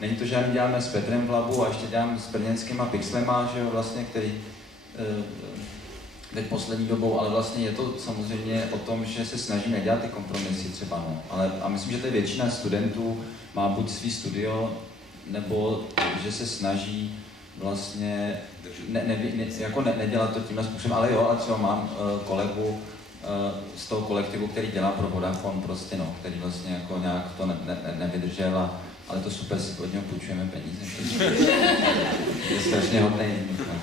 není to, že já děláme s Petrem v labu a ještě dělám s brněnskýma pixlema, že jo, vlastně, který teď poslední dobou, ale vlastně je to samozřejmě o tom, že se snažíme dělat ty kompromisy třeba, no. Ale, a myslím, že to je většina studentů má buď svý studio, nebo že se snaží vlastně nedělat to tímhle způsobem, ale jo, ale třeba mám kolegu z toho kolektivu, který dělá pro Vodafone prostě, no, který vlastně jako nějak to nevydržel, ale to super, si od něho půjčujeme peníze. Je strašně hodný. No.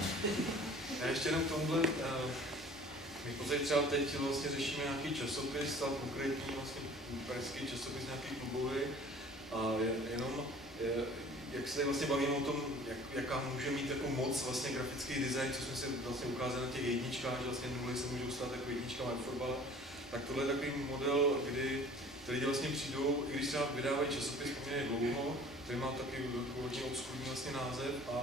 Já ještě jenom k tomuhle, my v podstatě třeba teď vlastně řešíme nějaký časopis, ale konkrétní vlastně pražský časopis nějaký klubový a jenom jak se tady vlastně bavíme o tom, jaká může mít jako moc vlastně grafický design, co jsme si vlastně ukázali na těch jedničkách, že vlastně nuly se můžou stát jako jednička ve fotbale, tak tohle je takový model, kdy ty lidi vlastně přijdou, i když třeba vydávají časopis poměrně dlouho, který má taky hodně obskurní vlastně název a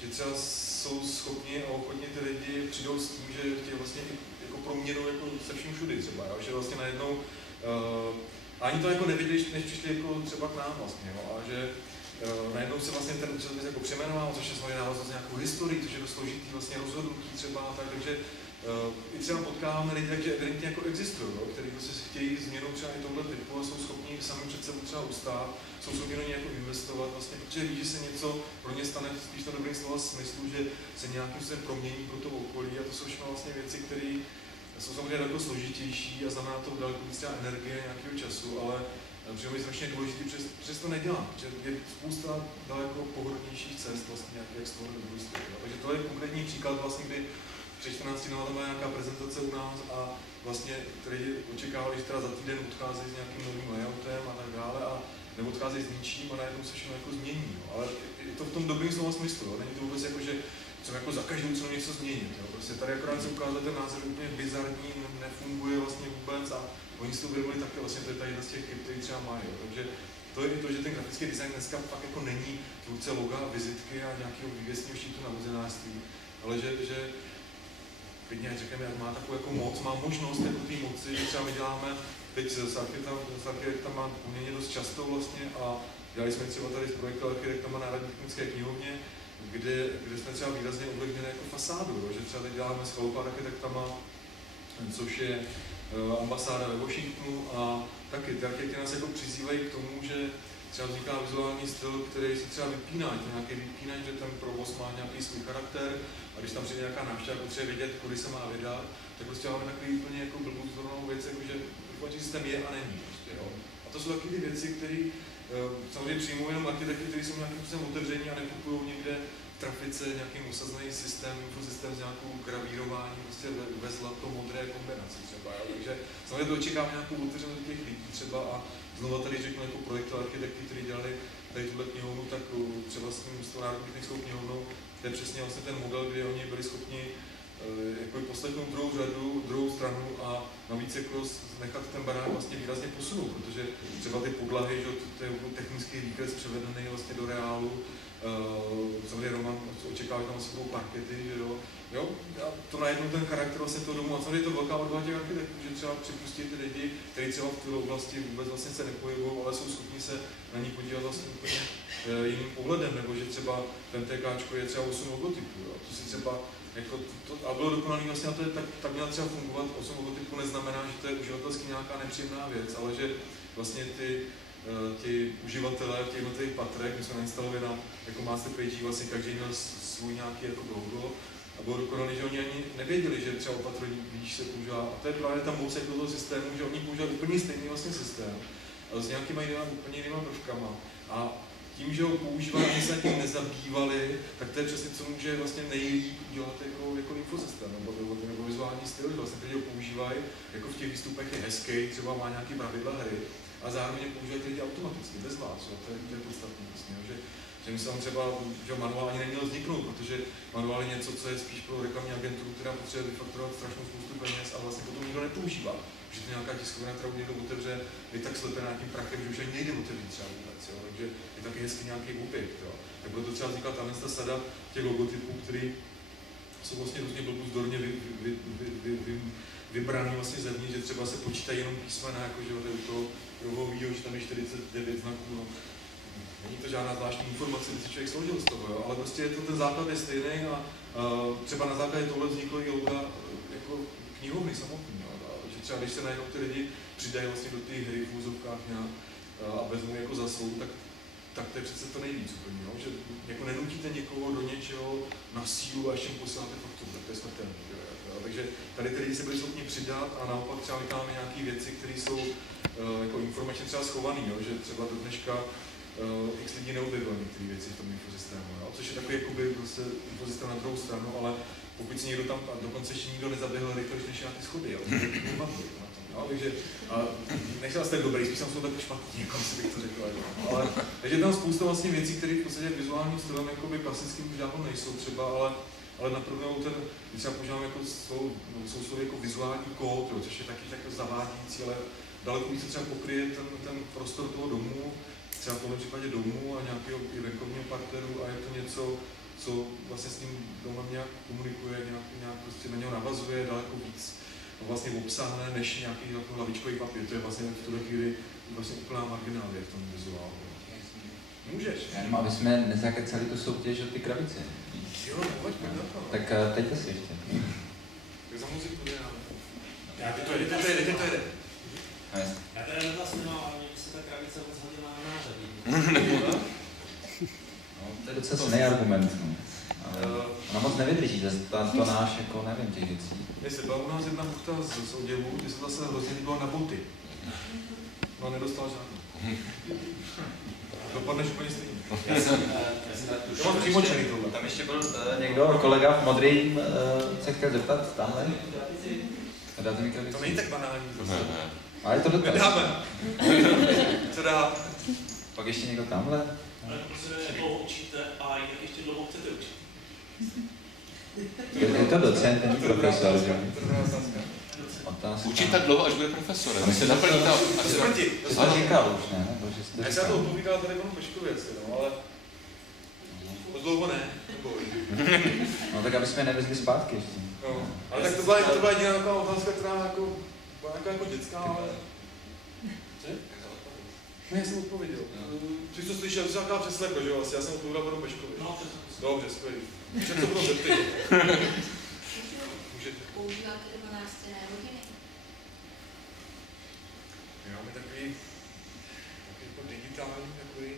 že třeba jsou schopni a ochotně ty lidi přijdou s tím, že chtějí vlastně jako proměnu jako se vším všudy třeba, jo? Že vlastně najednou ani to jako nevěděli, než přišli jako třeba k nám vlastně, jo? A že najednou se vlastně ten časopis jako přeměnoval, což je samozřejmě návaznost nějakou historii, což je dost složitý vlastně rozhodnutí třeba a tak, takže i třeba potkáváme lidi, takže evidentně jako existují, kteří prostě si chtějí změnu třeba i tohle typu a jsou schopni sami před sebou třeba ustát, jsou schopni do něj jako investovat vlastně, protože ví, že se něco pro ně stane, spíš to dobrý slova smyslu, že se nějakým způsobem promění pro to okolí a to jsou všechno vlastně věci, které jsou samozřejmě daleko složitější a znamená to daleko víc třeba energie nějakého času, ale přijde mi strašně důležitý, přes to nedělám, protože je spousta daleko pohodlnějších cest vlastně, jak z toho dobrosti. Takže to je konkrétní příklad vlastně, kdy před 14 dny tam byla nějaká prezentace u nás a vlastně lidi očekávali, že teda za týden odcházejí s nějakým novým layoutem a tak dále a nebo odcházejí s ničím a najednou se všechno jako změní. No. Ale je to v tom dobrým slova smyslu, jo. Není to vůbec jako, že chceme jako za každou cenu něco změnit. Jo. Prostě tady akorát se ukázal ten název úplně bizarní, nefunguje vlastně vůbec a oni si to uvědomili také, vlastně to je ta jedna z těch chyb, který třeba mají. Jo. Takže to je i to, že ten grafický design dneska fakt jako není tvůrce loga, vizitky a nějakého vývěstního štítu na vizionářství, ale že klidně, jak řekněme, jak má takovou jako moc, má možnost jako té moci, třeba my děláme teď s architektama poměrně dost často vlastně a dělali jsme třeba tady s projektem architektama na Národní technické knihovně, kde jsme třeba výrazně ovlivnili jako fasádu, jo? Že třeba teď děláme s Chalupa architektama, což je ambasáda ve Washingtonu a taky ty architekty nás jako přizývají k tomu, že třeba vzniká vizuální styl, který se třeba vypíná, je to nějaký vypínač, že ten provoz má nějaký svůj charakter a když tam přijde nějaká návštěva, potřebuje vědět, kudy se má vydat, tak prostě máme takový úplně jako blbůzornou věc, jako že informační systém je a není. Prostě, jo. A to jsou taky ty věci, které samozřejmě přijmou jenom architekty, kteří jsou nějakým způsobem otevření a nekupují někde v trafice nějaký usazený systém, infosystém s nějakou gravírováním prostě ve zlato-modré kombinaci třeba. Jo. Takže samozřejmě to očekává nějakou otevřenost těch lidí třeba a znova tady řeknu jako projekty architekty, kteří dělali tady tuhle knihovnu, tak třeba s tou Národní technickou knihovnou, to je přesně vlastně ten model, kdy oni byli schopni jako poslechnout druhou stranu a navíc jako nechat ten barák vlastně výrazně posunout, protože třeba ty podlahy, že to je technický výkres převedený vlastně do reálu, samozřejmě Roman očekává, že tam asi budou parkety, že jo, a to najednou ten charakter vlastně toho domu, a samozřejmě je to velká odvaha těch architektů, že třeba připustí ty lidi, kteří třeba v té oblasti vůbec vlastně se nepohybují, ale jsou schopni se na ní podívat vlastně úplně jiným pohledem, nebo že třeba ten TKčko je třeba 8 logotypů, jo, to si třeba jako a bylo dokonalý vlastně, a to je tak měla třeba fungovat, 8 logotypů neznamená, že to je uživatelsky nějaká nepříjemná věc, ale že vlastně ti uživatelé v těch jednotlivých patrech, my jsme nainstalovali na jako master page, vlastně každý měl svůj nějaký jako logo a bylo dokonalý, že oni ani nevěděli, že třeba opatrovní výš se používá a to je právě ta moc jako toho systému, že oni používají úplně stejný vlastně systém, ale s nějakýma úplně jinýma prvkama a tím, že ho používali, oni se tím nezabývali, tak to je přesně, co může vlastně nejlíp udělat jako infosystém, nebo vizuální styl, že vlastně teď ho používají, jako v těch výstupech je hezký, třeba má nějaký pravidla hry, a zároveň používají ty lidi automaticky, bez vás, jo? To je podstatné vlastně, že my se tam třeba, že manuál ani neměl vzniknout, protože manuál je něco, co je spíš pro reklamní agenturu, která potřebuje vyfakturovat strašnou spoustu peněz a vlastně potom nikdo nepoužívá. Že to nějaká tiskovina, kterou někdo otevře, je tak slepená nějakým prachem, že už ani nejde otevřít třeba vůbec, jo? Takže je taky hezký nějaký objekt. Jo? Tak bude to třeba vznikat ta sada těch logotypů, který jsou vlastně různě blbůzdorně vybraný vlastně zevnitř, že třeba se počítají jenom písmena, jako že to rohovýho, že tam je 49 znaků, no. není to žádná zvláštní informace, když si člověk složil z toho, jo? Ale prostě je to, ten základ je stejný a třeba na základě tohle vzniklo i yoga jako knihovny samotný, jo? Že třeba když se najednou ty lidi přidají vlastně do té hry v úzovkách nějak a vezmou jako za svou, tak to je přece to nejvíc úplně, jo? Že jako nenutíte někoho do něčeho na sílu a ještě mu posíláte fakturu, tak to je smrtelný. Takže tady ty lidi se byli schopni přidat a naopak třeba vykáme nějaké věci, které jsou jako informačně třeba schované, že třeba do dneška x lidí neobjevilo některé věci v tom infosystému, jo? Což je takový jakoby zase infosystém na druhou stranu, ale pokud si někdo tam, a dokonce ještě nikdo nezaběhl rychle, než na ty schody, jo? Takže nechci vás tak dobrý, spíš jsem jsou tak špatný, jako si bych to řekl, ale takže tam spousta vlastně věcí, které v podstatě vizuálním stylem jakoby klasickým žádnou nejsou třeba, ale na prvnou když třeba používám jako jsou slovy jako vizuální kód, což je taky tak zavádící, ale daleko více třeba pokryje ten prostor toho domu, třeba v tomhle případě domu a nějakého i venkovního parteru a je to něco, co vlastně s tím domem nějak komunikuje, nějak prostě na něho navazuje daleko víc vlastně obsáhne než nějaký lavičkový papír. To je vlastně v tuhle chvíli vlastně úplná marginálie v tom vizuálu. Můžeš. Jenom aby jsme nezakecali tu soutěž o ty krabice. Jo, pojďme na to. Tak teď si ještě. Tak za muziku děláme. Teď to jede. Já tady vlastně nemám, ale když se ta krabice vůbec hodila na nářadí. No, to je docela silný argument. Ona moc nevydrží, to náš, jako nevím, těch věcí. Mně se byla u nás jedna buchta z oděvu, kdy se zase hrozně líbila na boty. No, nedostal žádný. Dopadneš úplně stejně. Já jsem to mám přimočený tohle. Tam ještě byl někdo, kolega v modrým, se chtěl zeptat, tamhle? Dáte mi krabici? To není tak banální. Ale je to dotaz. Nedáme. Co dá? Pak ještě někdo tamhle? Ale pokud se dlouho učíte a jak ještě dlouho chcete učit? Je to docent, není profesor, že? Učit tak dlouho, až bude profesorem. Aby se naplní ta... To jsi říkal už, ne? Já jsem to odpovídal tady panu Peškověc, ale moc dlouho ne. No tak aby jsme je nevezli zpátky ještě. No, ale tak to byla jediná taková otázka, která byla jako dětská, ale... Co? Ne, já jsem odpověděl. Ty jsi to slyšel, to jsi taková přeslechlo, že jo? Já jsem odpověděl panu Peškovi. No, dobře, skvělý. Však to bylo zepty. Můžete. Používáte 12 hodiny? My máme takový jako digitální, takový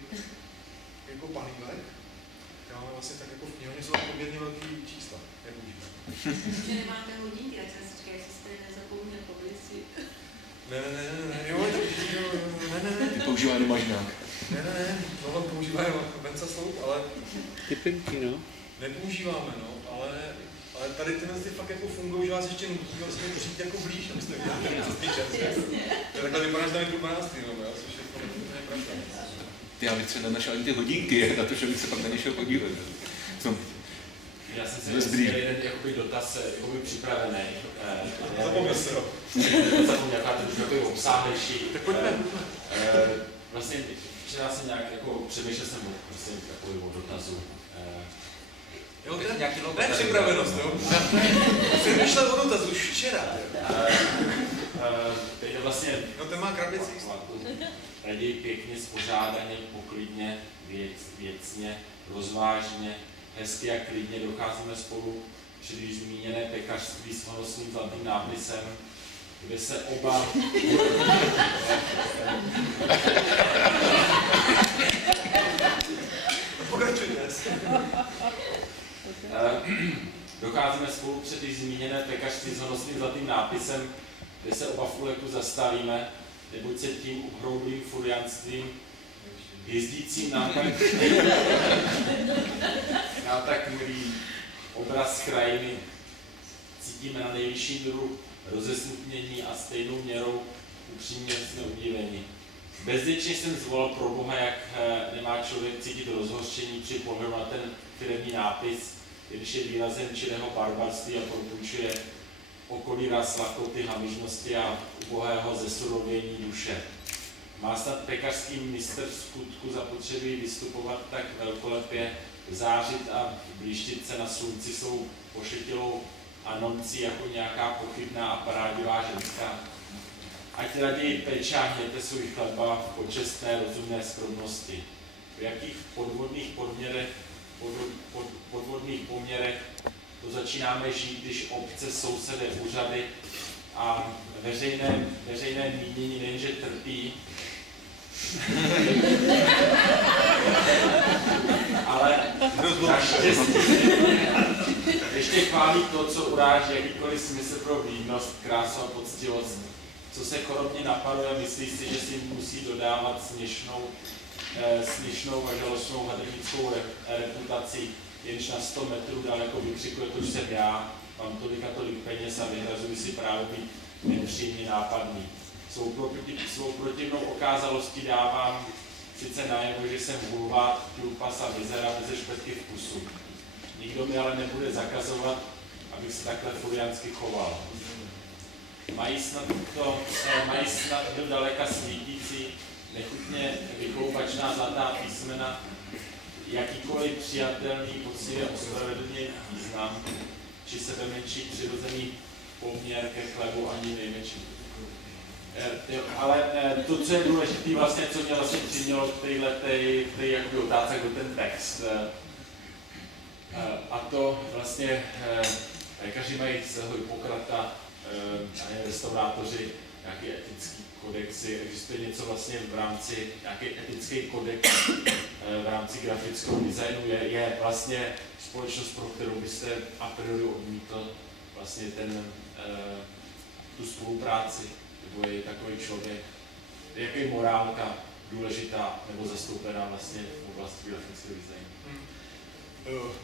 jako panelek. Máme vlastně tak jako v knihovně jsou poměrně velký čísla. Jak užíváme. Že nemáte hodinky, tak jsem si říkal, jestli jste nezapomněl pověsit. Ne, Ty používá nemažnák. Ne, tohle používáme Venca Sloup, ale... Ty pinky, no. Nepoužíváme, no, ale tady tyhle ty fakt jako fungují, že vás ještě nutí vlastně přijít jako blíž, abyste udělali přes ty čas. To takhle vypadá, že tam je tu 12, no, což je to pravda. Ty, já bych třeba našel ani ty hodinky, na to, že bych se pak na něčeho podíval. Já jsem si myslel jeden jakoby dotaz jakoby připravený. Zapomněl se ho. Zapomněl, jaká to už takový obsáhlejší. Tak pojďme. Vlastně včera jsem nějak jako přemýšlel jsem prostě takový o dotazu. Jo, to je nějaký nepřipravenost, jo? Jsem myšlel o dotazu už včera. Teď je vlastně... No ten má krabici. Raději pěkně, spořádaně, poklidně, věcně, rozvážně, hezky a klidně docházíme spolu před již zmíněné pekařství s honosným zlatým nápisem, kde se oba... Docházíme spolu před již zmíněné pekařství s honosným zlatým nápisem, kde se oba v úleku zastavíme, neboť se tím obhroublým furianstvím jezdícím na tak milý obraz krajiny cítíme na nejvyšší druh rozesmutnění a stejnou měrou upřímně jsme udiveni. Bezděčně jsem zvolal pro Boha, jak nemá člověk cítit rozhořčení při pohledu na ten firemní nápis, když je výrazem čirého barbarství a propůjčuje okolí lakoty, hamižnosti a ubohého zesurovění duše. Má snad pekařský mistr v skutku zapotřebí vystupovat tak velkolepě, zářit a blíštit se na slunci svou pošetilou anoncí jako nějaká pochybná a parádivá ženská. Ať raději peče a hněte svůj chleba v počestné, rozumné skromnosti. v jakých podvodných poměrech to začínáme žít, když obce, sousedy, úřady a veřejné mínění nejenže trpí, ale naštěstí ještě chválí to, co uráží jakýkoliv smysl pro vlídnost, krásu a poctivost. Co se korupně napaduje, myslí si, že si musí dodávat směšnou a žalostnou hadrnickou reputaci, jenž na 100 metrů daleko vykřikuje, to jsem já, mám tolik a tolik peněz a vyhrazuji si právě být nepříjemně nápadný. Svou protivnou okázalostí dávám sice najevo, že jsem hulvát, tlupas a mizera bez špetky vkusu. Nikdo mi ale nebude zakazovat, abych se takhle furiansky choval. Mají snad do daleka svítící, nechutně vykoupačná zlatá písmena, jakýkoliv přijatelný, poctivě ospravedlněný význam, či sebemenší přirozený poměr ke chlebu ani nejmenší. Ale to, co je důležité, vlastně, co mě vlastně přimělo k této otázce, jako ten text. A to vlastně, lékaři mají svého Hippokrata, restaurátoři, nějaký etický kodexy, existuje něco vlastně v rámci, nějaký etický kodex v rámci grafického designu, je vlastně společnost, pro kterou byste a priori odmítl vlastně tu spolupráci, nebo je takový člověk, jaký morálka důležitá nebo zastoupená vlastně v oblasti grafického designu.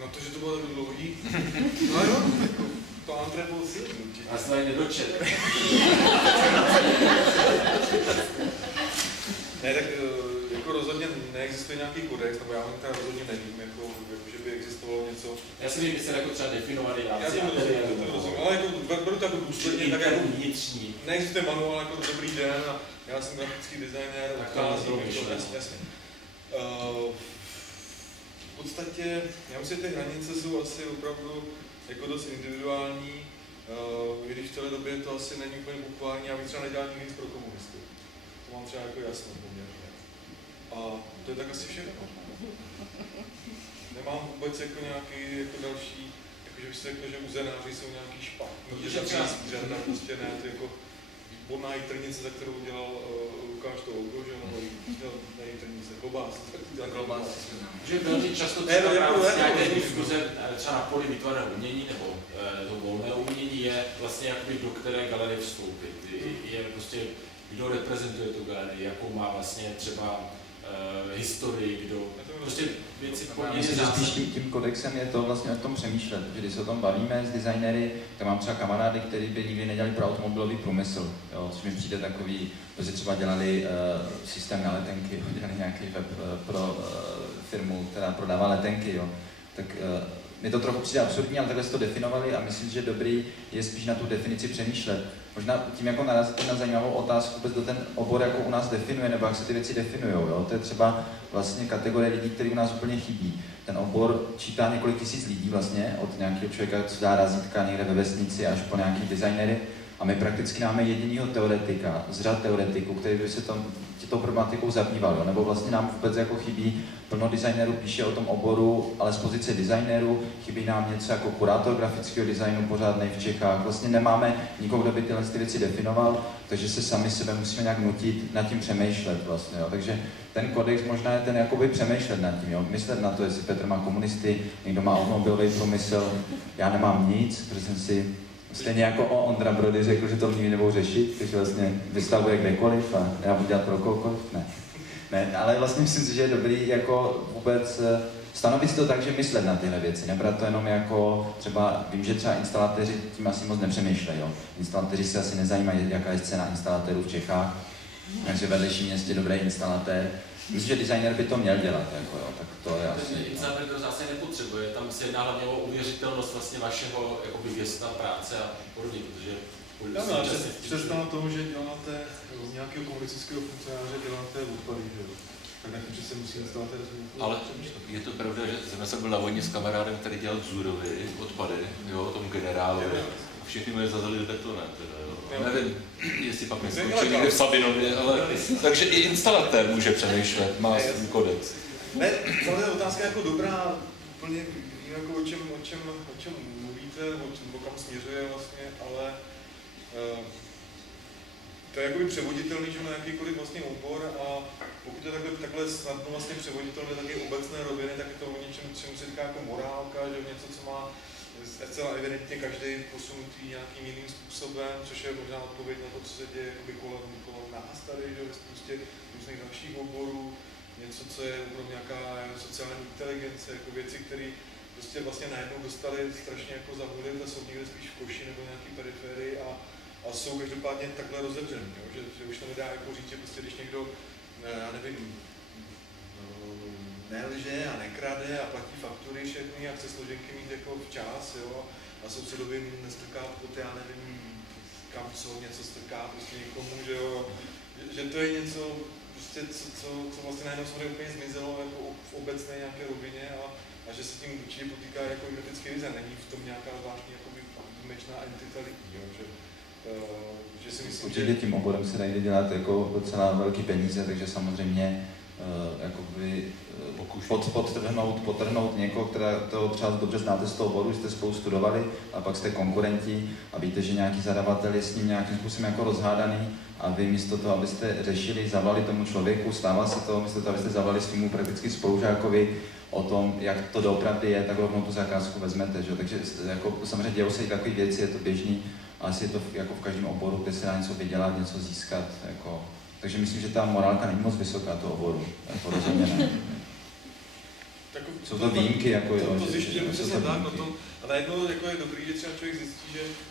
Na to, že to bylo tak dlouhý, no jo, to André byl silný určitě. Já jsem tady nedočet. Ne, tak jako rozhodně neexistuje nějaký kodex, nebo já teda rozhodně nevím, jako, že by existovalo něco. Já si myslím, jako třeba definovaný rámci. Já to rozumím, ale jako, beru to jako důsledně, tak jako vnitřní. Neexistuje manuál jako dobrý den a já jsem grafický designér, tak to nás jasně. V podstatě, já myslím, že ty hranice jsou asi opravdu jako dost individuální, když v této době to asi není úplně populární, já bych třeba nedělal nic pro komunisty. To mám třeba jako jasno poměrně. A to je tak asi všechno. Nemám vůbec jako nějaký jako další, jako že bych si řekl, že uzenáři jsou nějaký špatný, že třeba zvířata, prostě ne, to jako bodná jitrnice, za kterou dělal Lukáš to logo, že no, ne jitrnice, klobás. Že velmi často třeba v rámci nějaké diskuze třeba na poli výtvarného umění nebo to volné umění je vlastně jakoby do které galerie vstoupit. Je prostě, kdo reprezentuje tu galerii, jakou má vlastně třeba historii, kdo prostě věci poměrně zásadní. Spíš tím kodexem je to vlastně o tom přemýšlet, že když se o tom bavíme s designéry, tak mám třeba kamarády, kteří by nikdy nedělali pro automobilový průmysl, jo, což mi přijde takový, protože třeba dělali systém na letenky, dělali nějaký web pro firmu, která prodává letenky, jo, tak mi to trochu přijde absurdní, ale takhle to definovali a myslím, že dobrý je spíš na tu definici přemýšlet. Možná tím jako narazit na zajímavou otázku, vůbec do ten obor jako u nás definuje, nebo jak se ty věci definujou. Jo? To je třeba vlastně kategorie lidí, který u nás úplně chybí. Ten obor čítá několik tisíc lidí vlastně, od nějakého člověka, co dá razítka někde ve vesnici, až po nějaký designery. A my prakticky máme jedinýho teoretika, z řad teoretiků, který by se tou problematikou zabýval. Jo? Nebo vlastně nám vůbec jako chybí, plno designérů píše o tom oboru, ale z pozice designérů chybí nám něco jako kurátor grafického designu pořádnej v Čechách. Vlastně nemáme nikoho, kdo by tyhle věci definoval, takže se sami sebe musíme nějak nutit nad tím přemýšlet vlastně. Jo? Takže ten kodex možná je ten jakoby přemýšlet nad tím, jo? Myslet na to, jestli Petr má komunisty, někdo má automobilový průmysl, já nemám nic, protože jsem si stejně jako Ondra Brody řekl, že to nikdy nebudou řešit, takže vlastně vystavuje kdekoliv a já budu dělat pro kohokoliv, ne, ale vlastně myslím si, že je dobrý jako vůbec stanovit si to tak, že myslet na tyhle věci, nebrat to jenom jako třeba, vím, že třeba instalatéři tím asi moc nepřemýšlejí, jo. Instalatéři se asi nezajímají, jaká je scéna instalatérů v Čechách, takže vedlejší městě dobrý instalatér. Myslím, že designer by to měl dělat, jako jo, tak to je asi... Instalatér to zase nepotřebuje, tam se jedná hlavně o uvěřitelnost vlastně vašeho jakoby věsta, práce a podobně, protože... Představ tomu, že děláte z nějakého komunistického funkcionáře, děláte odpady, že jo? Tak nevím, že se musí instalatér změnit. Ale je to pravda, že jsem byl na vojně s kamarádem, který dělal Zurovi odpady, jo, tomu generálovi. A všichni mu je zazali do betona, teda, jo. Nevím, jestli pak neskončil někde v Sabinově, ale... Takže i instalatér může přemýšlet, má svůj kodex. Ne, tahle otázka jako dobrá, úplně vím, jako o čem mluvíte, o kam směřuje vlastně, ale to je jakoby převoditelný, že na jakýkoliv vlastně obor a pokud je takhle snadno vlastně převoditelné do taky obecné roviny, tak je to o něčem, čemu se říká jako morálka, že něco, co má zcela evidentně každý posunutý nějakým jiným způsobem, což je možná odpověď na to, co se děje kolem nás tady, že ve spoustě různých dalších oborů, něco, co je opravdu nějaká sociální inteligence, jako věci, které prostě vlastně najednou dostali strašně jako zahulit a jsou někde spíš v koši nebo nějaký periferii a jsou každopádně takhle rozevřený, že už to nedá jako říct, že prostě když někdo, já nevím, nelže a nekrade a platí faktury všechny a chce složenky mít jako včas, jo, a sousedovi nestrká pod, já nevím, kam co, něco strká prostě někomu, že jo, že to je něco, prostě, co vlastně najednou samozřejmě úplně zmizelo jako v obecné nějaké rovině a že se tím určitě potýká jako kritický vize, není v tom nějaká zvláštní jakoby výjimečná entita lidí, jo, že si myslím, určitě tím oborem se dají dělat jako docela velký peníze, takže samozřejmě jakoby podtrhnout někoho, kterého třeba dobře znáte z toho oboru, jste spolu studovali a pak jste konkurenti a víte, že nějaký zadavatel je s ním nějakým způsobem jako rozhádaný a vy místo toho, abyste řešili, zavolali tomu člověku, stává se to, místo toho, abyste zavolali svýmu prakticky spolužákovi o tom, jak to doopravdy je, tak rovnou tu zakázku vezmete, že? Takže jako, samozřejmě dějou se i takové věci, je to běžný, ale asi je to jako v každém oboru, kde se dá něco vydělat, něco získat, jako. Takže myslím, že ta morálka není moc vysoká toho oboru, jako rozhodně ne. Jsou to výjimky, jako jo. To zjišťujeme přesně tak, no to, a najednou jako je dobrý, že třeba člověk zjistí,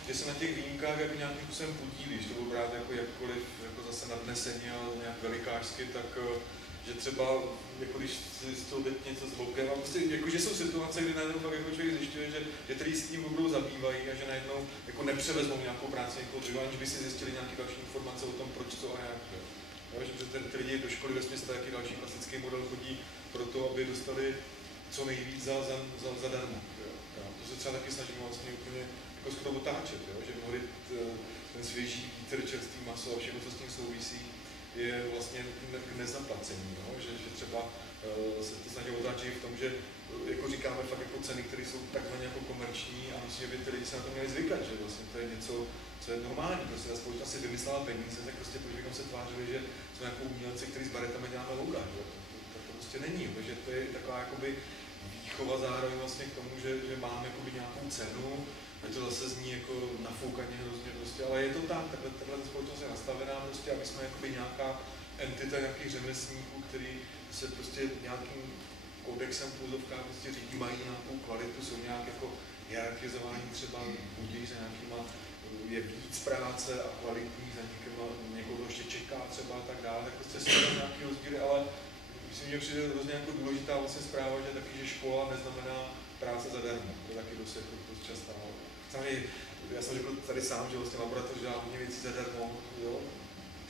že se na těch výjimkách jako nějakým způsobem podílí, že to budu brát jako jakkoliv, jako zase nadneseně, ale nějak velikářsky, tak že třeba, jako když si z toho teď něco s bokem, a prostě jako, že jsou situace, kdy najednou fakt jako člověk zjišťuje, že tady s tím budou zabývají a že najednou jako nepřevezmou nějakou práci někoho druhého, aniž by si zjistili nějaké další informace o tom, proč to a jak. Jo, že ty lidi do školy ve směstě jaký další klasický model chodí pro to, aby dostali co nejvíc zadarmo. To se třeba taky snažíme vlastně úplně jako skoro otáčet, jo? Že mnohdy ten svěží vítr, čerstvý maso a všechno, co s tím souvisí, je vlastně k nezaplacení, no? Že třeba se to snaží otáčet v tom, že jako říkáme fakt jako ceny, které jsou takzvaně jako komerční a myslím, že by ty lidi se na to měli zvykat, že vlastně to je něco, co je normální, prostě ta společnost si vymyslela peníze, tak prostě proč bychom se tvářili, že jsme jako umělci, kteří s baretami děláme loga, že to prostě není, protože to je taková jakoby výchova zároveň vlastně k tomu, že máme jakoby nějakou cenu, a to zase zní jako nafoukaně hrozně prostě, ale je to tak, takhle ta společnost je nastavená prostě, aby jsme jakoby nějaká entita nějakých řemeslníků, který se prostě nějakým kodexem v úzovkách prostě řídí, mají nějakou kvalitu, jsou nějak jako hierarchizování třeba budí, že nějakýma je víc práce a kvalitní, za někoho to ještě čeká třeba a tak dále, tak prostě jsou tam nějaký rozdíly, ale myslím, že přijde hrozně jako důležitá vlastně zpráva, že taky, že škola neznamená práce zadarmo, to je taky dost jako častá. Já jsem řekl tady sám, že vlastně laboratoř dělá hodně věcí zadarmo, jo?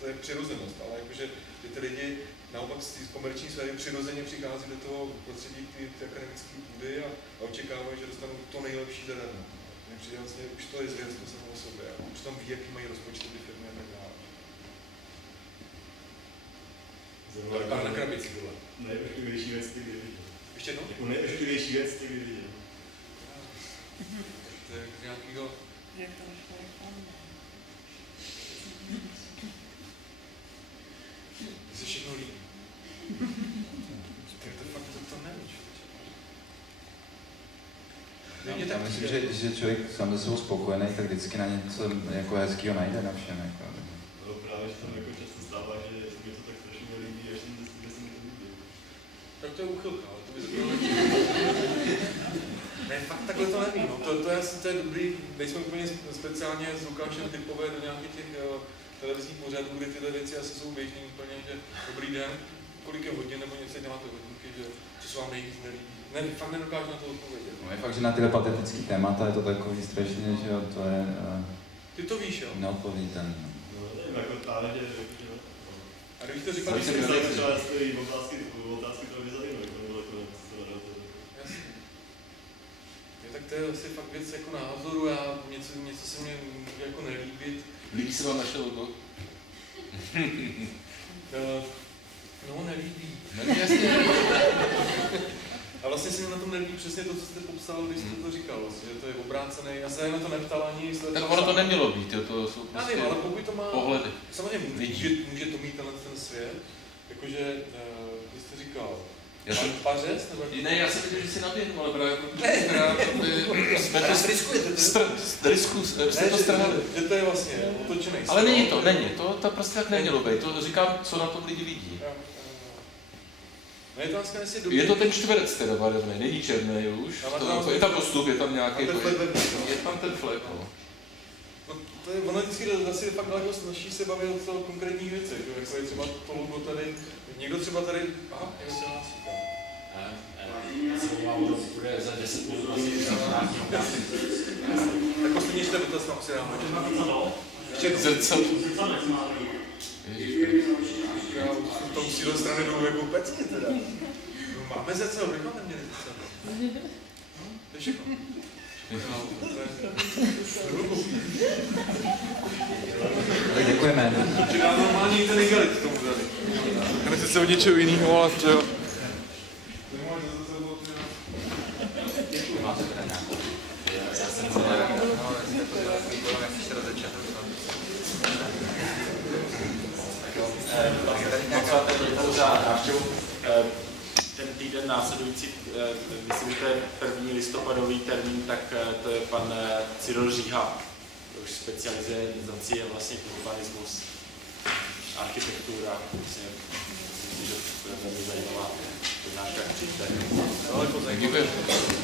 To je přirozenost, ale jakože že ty lidi naopak z té komerční sféry přirozeně přichází do toho prostředí ty akademické půdy a očekávají, že dostanou to nejlepší zadarmo. Mně přijde vlastně, už to je zvěrstvo samo o sobě, už tam ví, jaký mají rozpočty ty firmy a tak dále. Pán na krabici tohle. Nejefektivnější věc, ty kdy viděl. Ještě jednou? Jako nejefektivnější věc, ty kdy viděl. To je nějakýho... Ty se všechno líbí. Tak to fakt to nevíš. Já myslím, že když je člověk sám ze sebou spokojený, tak vždycky na něco jako hezkýho najde na všem. Jako. No právě, že tam jako často stává, že mi to tak strašně líbí, až jsem zjistil, že se mi to líbí. Tak to je úchylka, ale to by se to ne, fakt takhle to nevím, no. To je dobrý, nejsme úplně speciálně s Lukášem typové do nějakých těch televizních pořadů, kde tyhle věci asi jsou běžný úplně, že dobrý den, kolik je hodin nebo něco děláte hodinky, že co se vám nejvíc nelíbí. Ne, fakt nedokážu na to odpovědět. No je fakt, že na tyhle patetické témata je to takový strašně, že jo, to je... Ty to víš, jo? Neodpověditelný. No nevím, jako právě, že... A kdybych to říkal, že se třeba stojí otázky toho vyzajímavé, to bylo jako jasně. Tak to je asi fakt věc jako názoru, něco se mě může jako nelíbit. Líbí se vám naše logo? No, nelíbí. No, jasně. A vlastně se mi na tom nelíbí přesně to, co jste popsal, když jste to říkal, vlastně, že to je obrácený. Já se na to neptal ani, jestli Tak ono to nemělo být, jo, to jsou já prostě nevím, ale pokud to má, pohledy. samozřejmě může to mít ten svět, jakože, když jste říkal, pařec, nebo... Ne, já si myslím, že si naběhnu, ale právě jsme to strhali. Že to je vlastně otočený. Ale není to prostě tak nemělo být, to říkám, co na tom lidi vidí. Je to ten čtverec teda barevný, není černý už, je tam postup, je tam nějaký, je tam ten flek, no. No, to je, ono vždycky asi fakt daleko snaží se bavit o toho konkrétních věcech, jako je třeba to logo tady, někdo třeba tady, aha, někdo se hlásí. Já se omlouvám, bude za 10 minut asi Tak poslední ještě dotaz tam si dáme. Zrcadlo. Já v tom síle strany jdou jako pecně teda. No, máme zrcadlo, jak máme měli zrcadlo? To je všechno. Tak děkujeme. Přidá normální ten igelit k tomu tady. Nechci se o něčeho jiného, ale to jo. Máte teda nějakou? Já jsem ten týden následující, myslím, že to je 1. listopadový termín, tak to je pan Cyril Říha, už specializuje je vlastně urbanismus, architektura, myslím, že to je velmi zajímavá přednáška, jak přijďte. Děkuji.